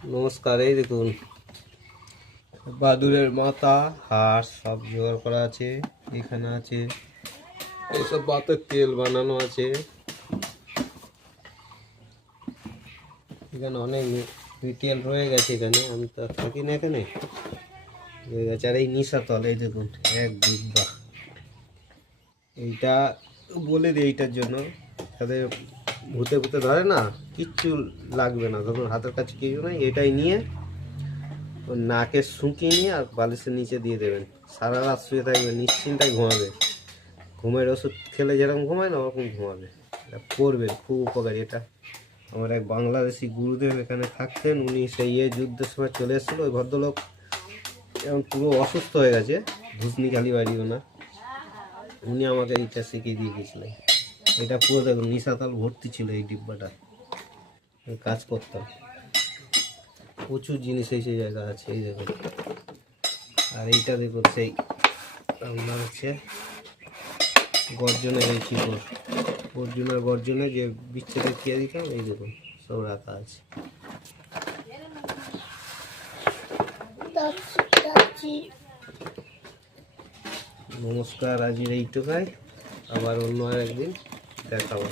নমস্কার। এই দেখুন বাদুরের মাথা হাড় সব জোগাড় করা আছে। এখানে আছে এইসব বাতের তেল বানানো আছে। এখানে অনেক তেল রয়ে গেছে। এখানে আমি তো থাকি না, এখানে রয়ে গেছে। আর এই নিশাতল, এই দেখুন এক ডিব্বা। এইটা বলে দিই এইটার জন্য, তাদের ভূতে ভূতে ধরে না, কিচ্ছু লাগবে না। ধরুন হাতের কাছে কিছু নাই, এটাই নিয়ে ওর নাকে শুকিয়ে নিয়ে আর বালিশের নিচে দিয়ে দেবেন। সারা রাত শুয়ে থাকবে, নিশ্চিন্তায় ঘুমাবে। ঘুমের ওষুধ খেলে যেরকম ঘুমায় না ওরকম ঘুমাবে। এটা করবেন, খুব উপকারী। এটা আমার এক বাংলাদেশি গুরুদেব এখানে থাকতেন, উনি সেই যুদ্ধের সময় চলে এসেছিলো। ওই ভদ্রলোক এখন পুরো অসুস্থ হয়ে গেছে, ধুসনি খালি বাড়িও না। উনি আমাকে এইটা শিখিয়ে দিয়ে গেছিলেন। এটা পুরো দেখুন নিশাতল ভর্তি ছিল এই ডিব্বাটা। কাজ করতাম, প্রচুর জিনিস এই সেই জায়গা আছে। এই দেখুন, আর এইটা দেখুন সেই আপনার হচ্ছে গর্জনের এই চিকর, অর্জুনের গর্জনে যে বিচ্ছেদের খেয়ে দিতাম, এই দেখুন সব রাখা আছে। নমস্কার, আজকের এইটুকাই। আবার অন্য একদিন দেখাবো।